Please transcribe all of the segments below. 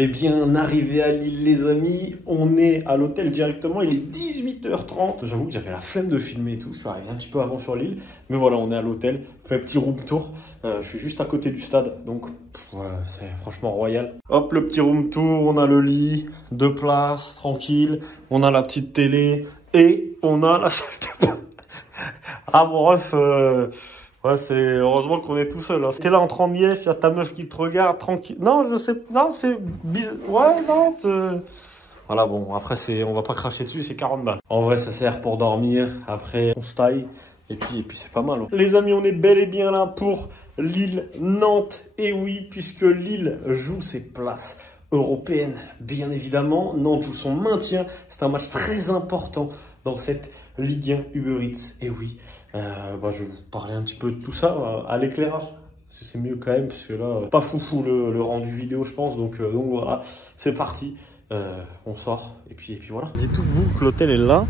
Eh bien, arrivé à Lille, les amis, on est à l'hôtel directement. Il est 18h30. J'avoue que j'avais la flemme de filmer et tout. Je suis arrivé un petit peu avant sur l'île. Mais voilà, on est à l'hôtel. On fait un petit room tour. Je suis juste à côté du stade. Donc, voilà, c'est franchement royal. Hop, le petit room tour. On a le lit, 2 places, tranquille. On a la petite télé. Et on a la salle de bain. Ah, mon ref... Ouais, c'est heureusement qu'on est tout seul. Hein. T'es là en train de lief, il y a ta meuf qui te regarde tranquille. Non, je sais, non, c'est bizarre. Ouais, non. Voilà, bon, après on va pas cracher dessus, c'est 40 balles. En vrai, ça sert pour dormir. Après, on se taille et puis c'est pas mal. Hein. Les amis, on est bel et bien là pour Lille-Nantes. Et oui, puisque Lille joue ses places européennes, bien évidemment. Nantes joue son maintien. C'est un match très important dans cette Ligue 1 Uber Eats. Et oui. Je vais vous parler un petit peu de tout ça à l'éclairage. C'est mieux quand même parce que là, pas foufou le rendu vidéo, je pense. Donc voilà, c'est parti. On sort et puis voilà. Dites-vous que l'hôtel est là,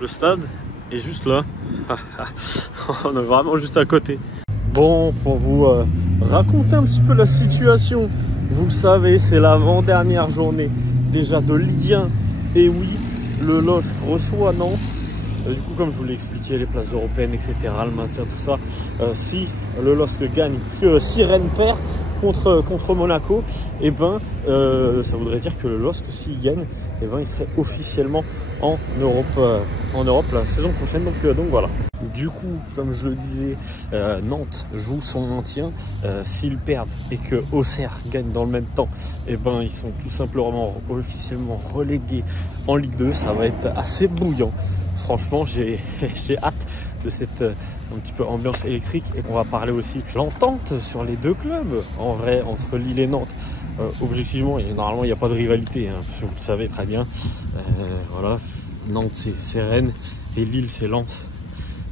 le stade est juste là. On est vraiment juste à côté. Bon, pour vous raconter un petit peu la situation, vous le savez, c'est l'avant-dernière journée déjà de Ligue 1. Et oui, le LOSC reçoit Nantes. Du coup, comme je vous l'ai expliqué, les places européennes, etc., le maintien, tout ça, si le LOSC gagne, si Rennes perd contre Monaco, et ben, ça voudrait dire que le LOSC, s'il gagne, et ben, il serait officiellement en Europe la saison prochaine. Donc voilà. Du coup, comme je le disais, Nantes joue son maintien. S'ils perdent et que Auxerre gagne dans le même temps, et ben, ils sont tout simplement officiellement relégués en Ligue 2. Ça va être assez bouillant. Franchement, j'ai hâte de cette un petit peu ambiance électrique. Et on va parler aussi de l'entente sur les deux clubs, en vrai, entre Lille et Nantes. Objectivement, normalement, il n'y a pas de rivalité, hein, vous le savez très bien. Voilà, Nantes, c'est Rennes et Lille, c'est Lens.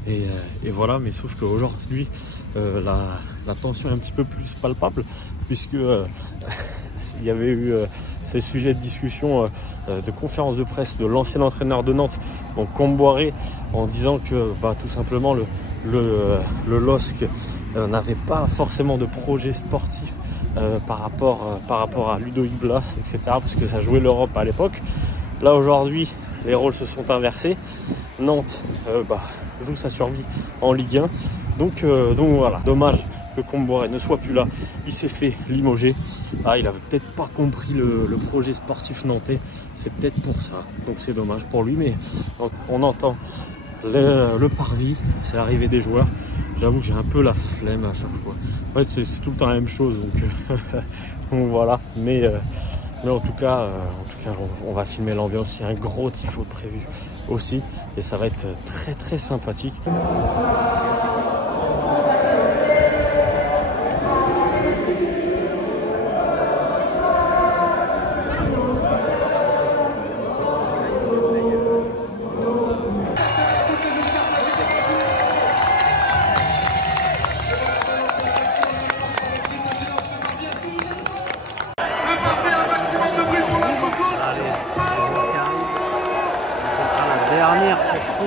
Et voilà, mais sauf qu'aujourd'hui, la tension est un petit peu plus palpable, puisque il y avait eu ces sujets de discussion de conférence de presse de l'ancien entraîneur de Nantes, donc Comboiré, en disant que tout simplement le LOSC n'avait pas forcément de projet sportif par rapport à Ludovic Blas, etc., parce que ça jouait l'Europe à l'époque. Là aujourd'hui, les rôles se sont inversés. Nantes joue sa survie en Ligue 1. Donc voilà, dommage que Comboiré ne soit plus là. Il s'est fait limoger. Il avait peut-être pas compris le projet sportif nantais. C'est peut-être pour ça. Donc c'est dommage pour lui, mais on entend le parvis, c'est l'arrivée des joueurs. J'avoue que j'ai un peu la flemme à chaque fois. En fait, c'est tout le temps la même chose. Donc voilà. Mais en tout cas, on va filmer l'ambiance. Il y a un gros tifo prévu aussi. Et ça va être très très sympathique. Dernière pour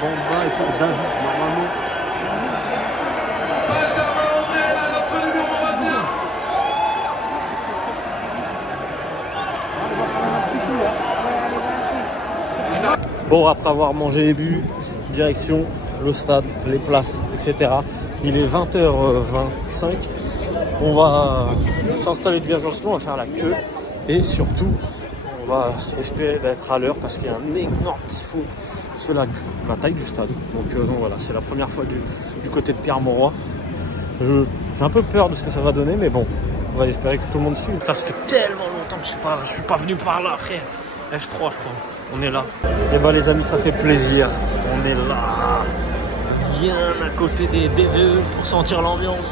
Bamba et pour David, normalement. Notre numéro 21. Bon, après avoir mangé et bu, direction le stade, les places, etc. Il est 20h25. On va s'installer de d'agencement, on va faire la queue. Et surtout, on va espérer d'être à l'heure parce qu'il y a un énorme tifo sur la taille du stade. Donc voilà, c'est la première fois du côté de Pierre-Mauroy. J'ai un peu peur de ce que ça va donner, mais bon, on va espérer que tout le monde suive. Putain, ça fait tellement longtemps que je suis pas venu par là, frère. F3, je crois. On est là. Et bah les amis, ça fait plaisir. On est là, bien à côté des DVE pour sentir l'ambiance.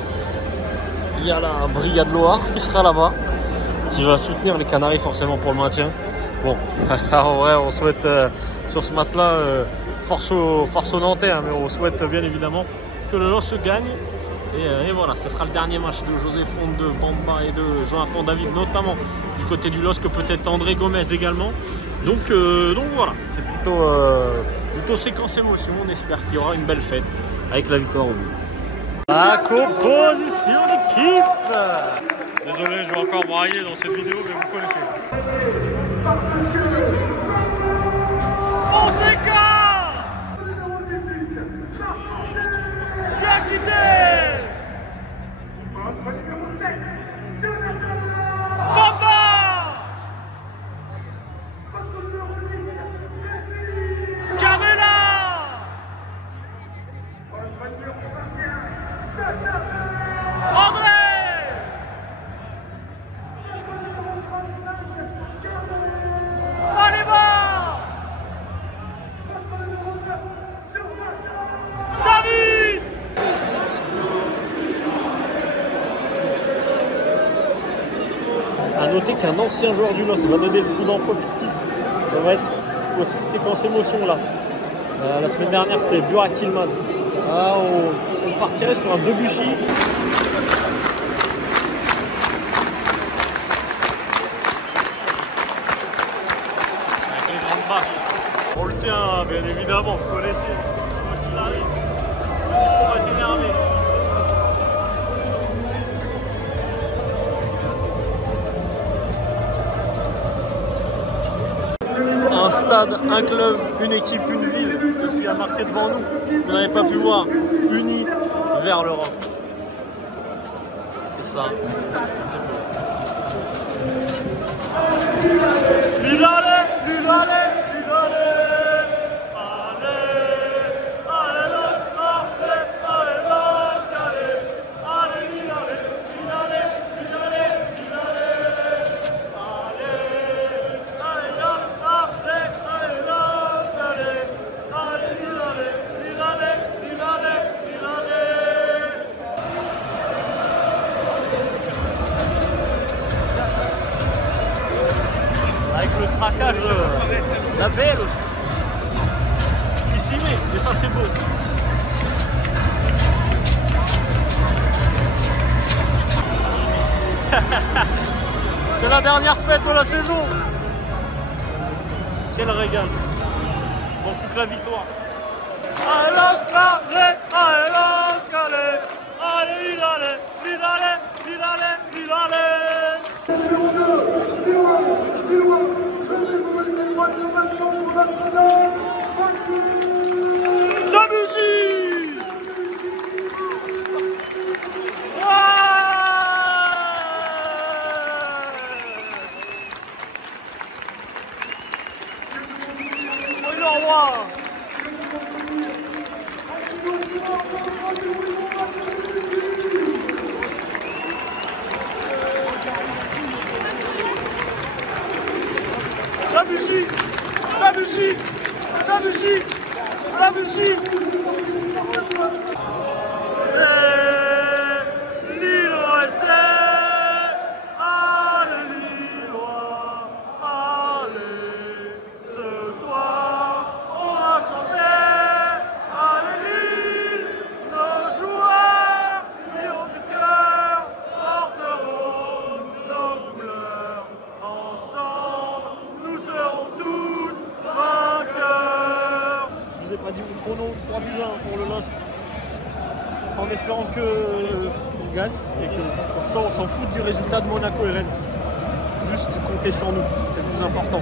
Il y a la Brigade Loire qui sera là-bas, qui va soutenir les Canaries forcément pour le maintien. Bon, en vrai, on souhaite sur ce match-là force aux Nantais, hein, mais on souhaite bien évidemment que le LOSC gagne. Et voilà, ce sera le dernier match de José Fonte, de Bamba et de Jonathan David, notamment du côté du LOSC, peut-être André Gomez également. Donc voilà, c'est plutôt séquence émotion. On espère qu'il y aura une belle fête avec la victoire au bout. La composition d'équipe. encore braillé dans cette vidéo, mais vous connaissez. Fonseca qui a quitté. Bamba Carmela André Aliba David. A noter qu'un ancien joueur du LOSC va donner le coup d'envoi fictif. Ça va être aussi séquence émotion là. La semaine dernière c'était Burak Yilmaz. On partirait sur un Debuchy. Avec les grandes bâches. On le tient bien évidemment, vous connaissez. Quoi qu'il arrive, on va t'énerver. Un stade, un club, une équipe, une ville, c'est ce qui a marqué devant nous. On n'avait pas pu voir, unis vers l'Europe. C'est ça. Lilale, Lilale, Lilale. Avec le traquage, la belle aussi. Qui s'y met, et ça c'est beau. C'est la dernière fête de la saison. Quel régal. Bon, plus que la victoire. Allez, Scalé, allez, Scalé, allez, Lilale, Lilale, Lilale, Lilale. Debuchy! Oui, le roi! Debuchy! Debuchy! Debuchy! Debuchy! Lillois, allez Lillois, allez, ce soir on va chanter, allez Lille, nos joueurs, lions du cœur, porteront nos couleurs, ensemble nous serons tous vainqueurs. Je vous ai pas dit mon chrono, 3 buts 1 pour le LOSC. En espérant qu'il gagne et que comme ça on s'en fout du résultat de Monaco et Rennes. Juste compter sur nous, c'est le plus important.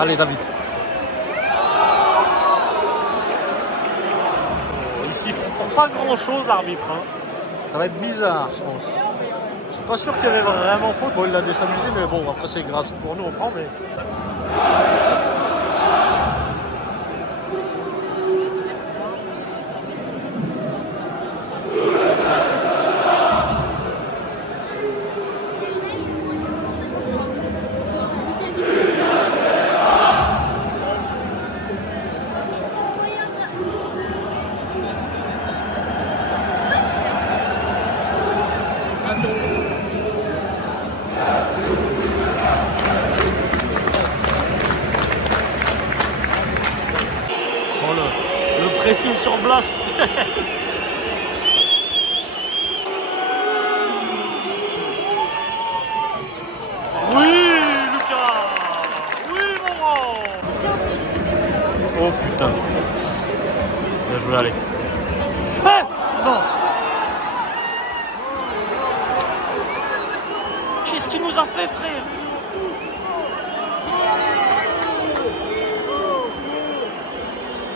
Allez David. Il siffle pour pas grand chose l'arbitre. Hein. Ça va être bizarre je pense. Je suis pas sûr qu'il y avait vraiment faute. Bon il l'a déstabilisé mais bon après c'est grave pour nous on prend mais. millésime sur Blas. Oui, Lucas. Oui, maman. Oh putain. Bien joué, Alex. Ah non. Qu'est-ce qu'il nous a fait, frère?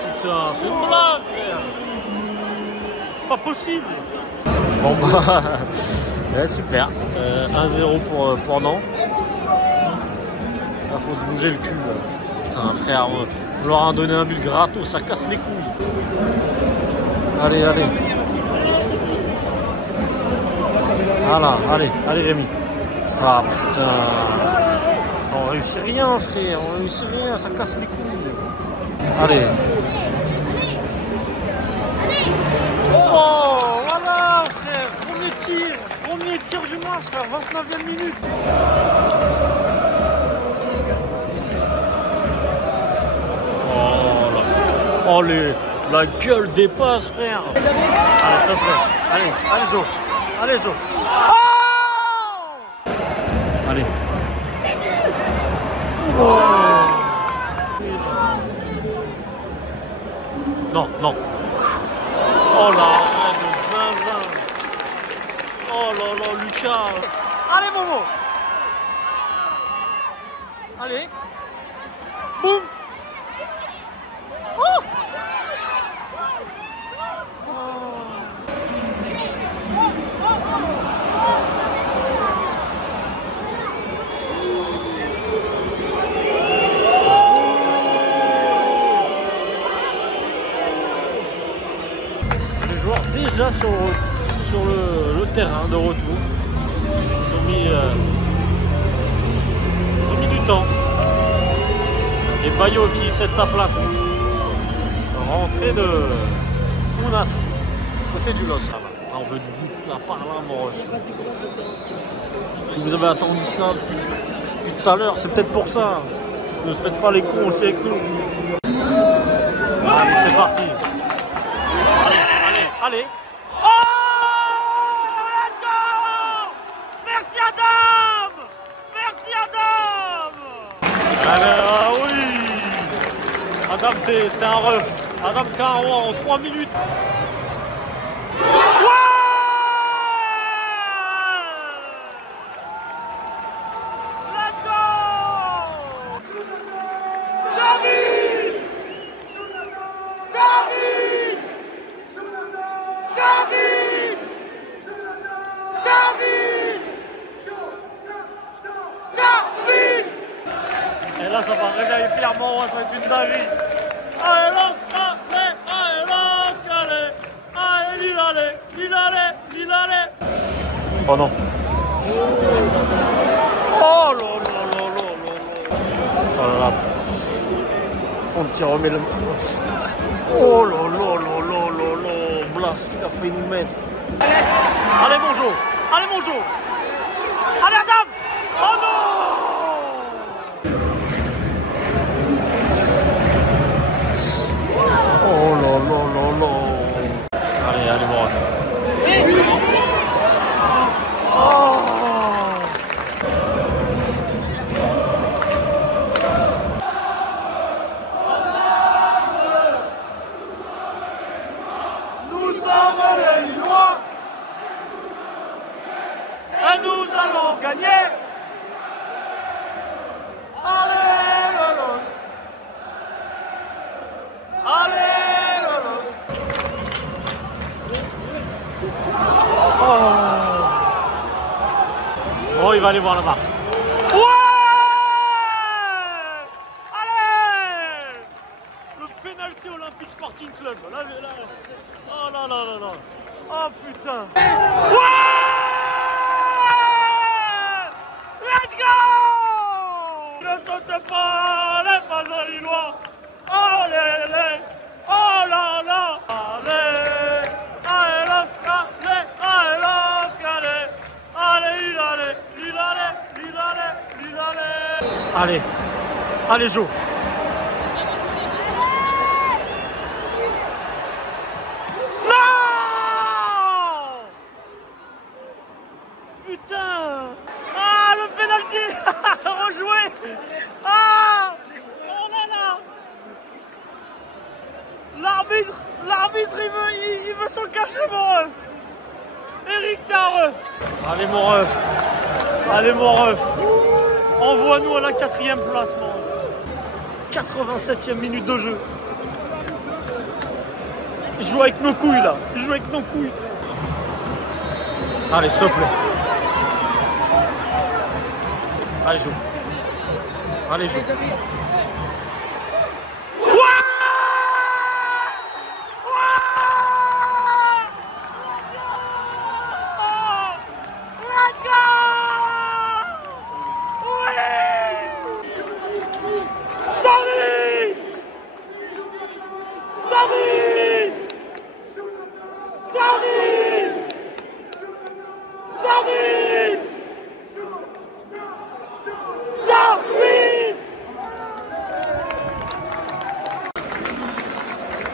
Putain, c'est une blague, frère. C'est pas possible. Bon bah, ouais, super. 1-0 pour Nantes. Là, faut se bouger le cul. Là. Putain, frère, on leur a donné un but gratos, ça casse les couilles. Allez, allez. Voilà, allez Rémi. Ah putain. On réussit rien, frère, on réussit rien, ça casse les couilles. Allez. Oh, voilà, frère, premier tir du match, frère, 29e minute. Oh là. Oh la gueule des passes, frère. Allez, s'il te plaît. Allez, Zo. Allez, Zo. Oh, allez. Oh. Non, non. Oh là, arrête de zinzin. Oh là là, Lucas. Allez, Momo. Allez. Boum. Oh. Déjà sur le terrain de retour. Ils ont mis du temps. Et Bayo qui cède sa place. Rentrée de Ounas, côté du Los. Là, on veut du bout là par là, Moros. Si vous avez attendu ça depuis tout à l'heure, c'est peut-être pour ça. Ne faites pas les cons aussi avec nous. Allez, c'est parti. Allez. Oh, let's go! Merci Adam! Merci Adam! Alors oui! Adam, t'es un ref. Adam Caro en 3 minutes. Ouais! Let's go! David! David! David! David! David! Et là, ça va réveiller Pierre Morin, ça va être une dinguerie. Allez, lance-calé! Allez, lance-calé! Allez, l'ilale! Oh non! Oh là là là là là! Oh là là! Fond qui remet le... Oh là là là là là là! Blas qui a fait nous mettre. Allez bonjour. Allez bonjour. Allez Adam. Oh non. Oh là là là là. Allez Morat. Oh. Nous sommes les Lillois et nous allons gagner. Allez Lolos. Allez Lolos. Oh, il va aller voir là-bas. Ouais. Allez. Le penalty Olympique Sporting Club. Là. Oh là là là là. Oh putain. Ouais. Let's go. Ne sautez pas les fans lillois. Allez. Oh là là. Allez. Allez l'Oscalé. Allez l'Oscalé. Allez l'ilale. Allez Jo. L'arbitre, il veut s'en cacher, mon ref. Eric, t'es un ref. Allez, mon ref. Allez, mon ref. Envoie-nous à la 4e place, mon ref. 87e minute de jeu. Il joue avec nos couilles, là. Il joue avec nos couilles. Allez, s'il te plaît. Allez, joue. Allez, joue.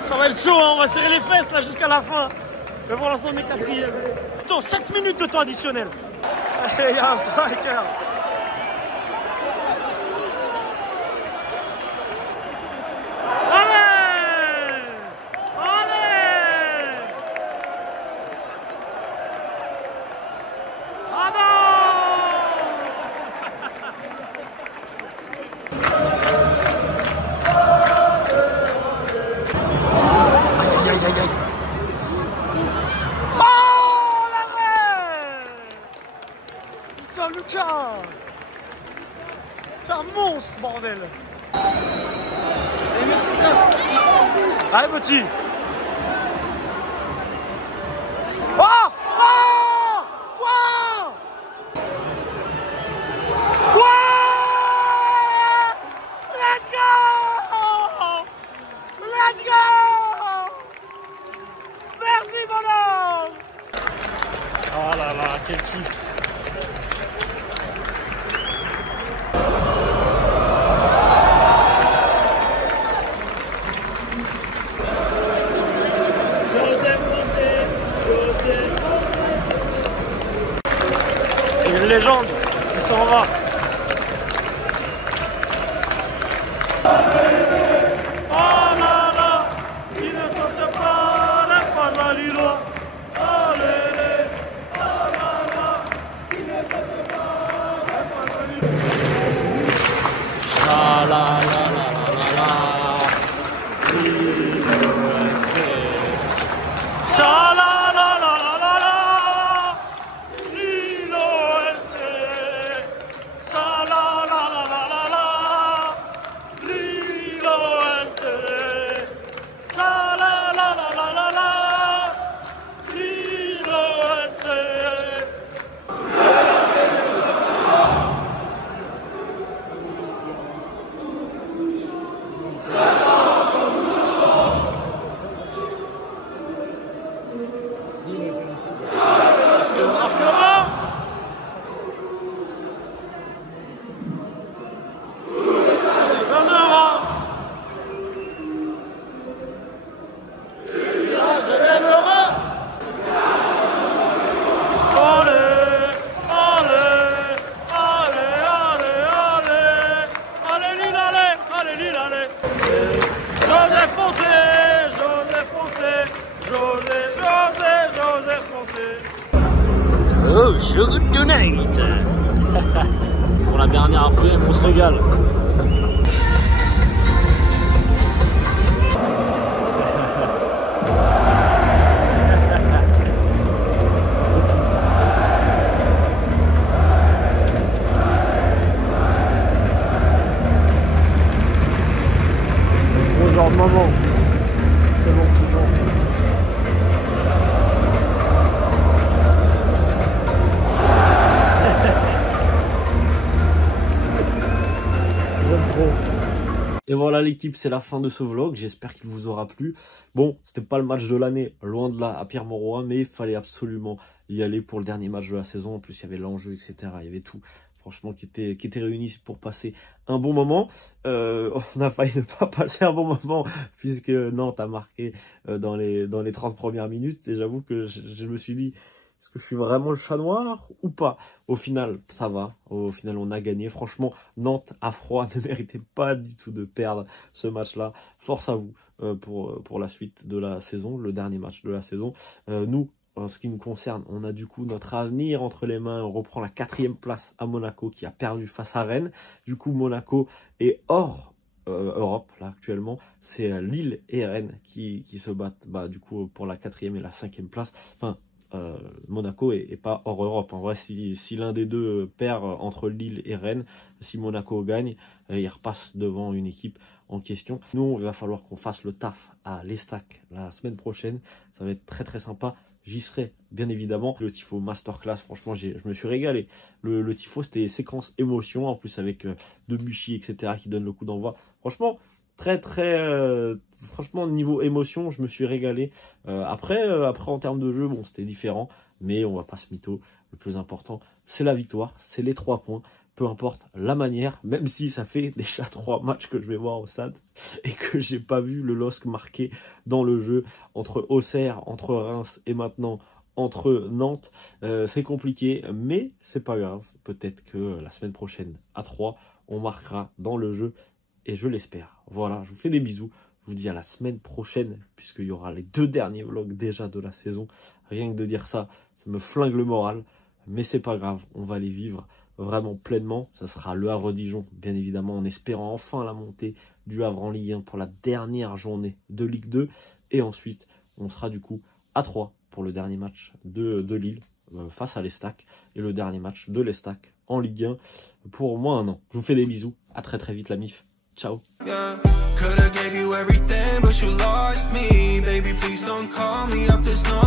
Ça va être chaud, hein, on va serrer les fesses là jusqu'à la fin. Mais pour l'instant on est 4e. Attends, 7 minutes de temps additionnel. Il y a un striker. Allez! Allez! Ah non! Aïe, aïe, aïe, aïe. Oh, l'arrêt! Putain, Lucas! C'est un monstre, bordel! Allez, petit! Oh! Oh! Wow! Ouais! Let's go! Let's go! Merci, mon homme! Oh là là, quel kiff! Une légende qui s'en va. Oh là là, il ne saute pas, laisse pas la lilo. Oh lélé, oh là là, il ne saute pas, laisse pas la lilo. La la la la la la, USA. Sha la la la la la la, USA. Sha la la la la la la, USA. Sha la la la la la la, USA. Le marquera. Ça n'aura. Là, je l'aimerai. Allez, allez, allez, allez, allez, allez, Lille, allez, allez, Lille, allez. Joseph Ponté, Joseph Ponté, Joseph Ponté. Oh, sugar tonight. Pour la dernière après, on se régale. Gros genre de moment. Tellement kiffant. Et voilà l'équipe, c'est la fin de ce vlog, j'espère qu'il vous aura plu. Bon, c'était pas le match de l'année, loin de là, à Pierre-Mauroy, mais il fallait absolument y aller pour le dernier match de la saison. En plus, il y avait l'enjeu, etc. Il y avait tout, franchement, qui était réuni pour passer un bon moment. On a failli ne pas passer un bon moment, puisque Nantes a marqué dans les 30 premières minutes. Et j'avoue que je me suis dit, Est-ce que je suis vraiment le chat noir ou pas? Au final, ça va. Au final, on a gagné. Franchement, Nantes à froid ne méritait pas du tout de perdre ce match-là. Force à vous pour la suite de la saison, le dernier match de la saison. Nous, en ce qui nous concerne, on a du coup notre avenir entre les mains. On reprend la 4e place à Monaco qui a perdu face à Rennes. Du coup, Monaco est hors Europe là actuellement. C'est Lille et Rennes qui se battent du coup pour la 4e et la 5e place. Enfin, Monaco est pas hors Europe. En vrai, si l'un des deux perd entre Lille et Rennes, si Monaco gagne, il repasse devant une équipe en question. Nous, il va falloir qu'on fasse le taf à l'Estac la semaine prochaine. Ça va être très très sympa. J'y serai, bien évidemment. Le tifo masterclass, franchement, je me suis régalé. Le tifo, c'était séquence émotion, en plus avec Debuchy, etc., qui donne le coup d'envoi. Franchement, franchement, niveau émotion, je me suis régalé. Après, en termes de jeu, bon, c'était différent, mais on va pas se mytho. Le plus important, c'est la victoire, c'est les 3 points. Peu importe la manière, même si ça fait déjà 3 matchs que je vais voir au stade et que j'ai pas vu le LOSC marqué dans le jeu entre Auxerre, entre Reims et maintenant entre Nantes. C'est compliqué, mais c'est pas grave. Peut-être que la semaine prochaine à 3, on marquera dans le jeu et je l'espère. Voilà, je vous fais des bisous. Je vous dis à la semaine prochaine puisqu'il y aura les 2 derniers vlogs déjà de la saison. Rien que de dire ça, ça me flingue le moral, mais c'est pas grave, on va les vivre vraiment pleinement. Ça sera le Havre-Dijon, bien évidemment, en espérant enfin la montée du Havre en Ligue 1 pour la dernière journée de Ligue 2. Et ensuite, on sera du coup à 3 pour le dernier match de Lille face à l'Estac. Et le dernier match de l'Estac en Ligue 1 pour au moins un an. Je vous fais des bisous. À très très vite la MIF. Ciao. Coulda gave you everything, but you lost me. Baby, please don't call me up, there's no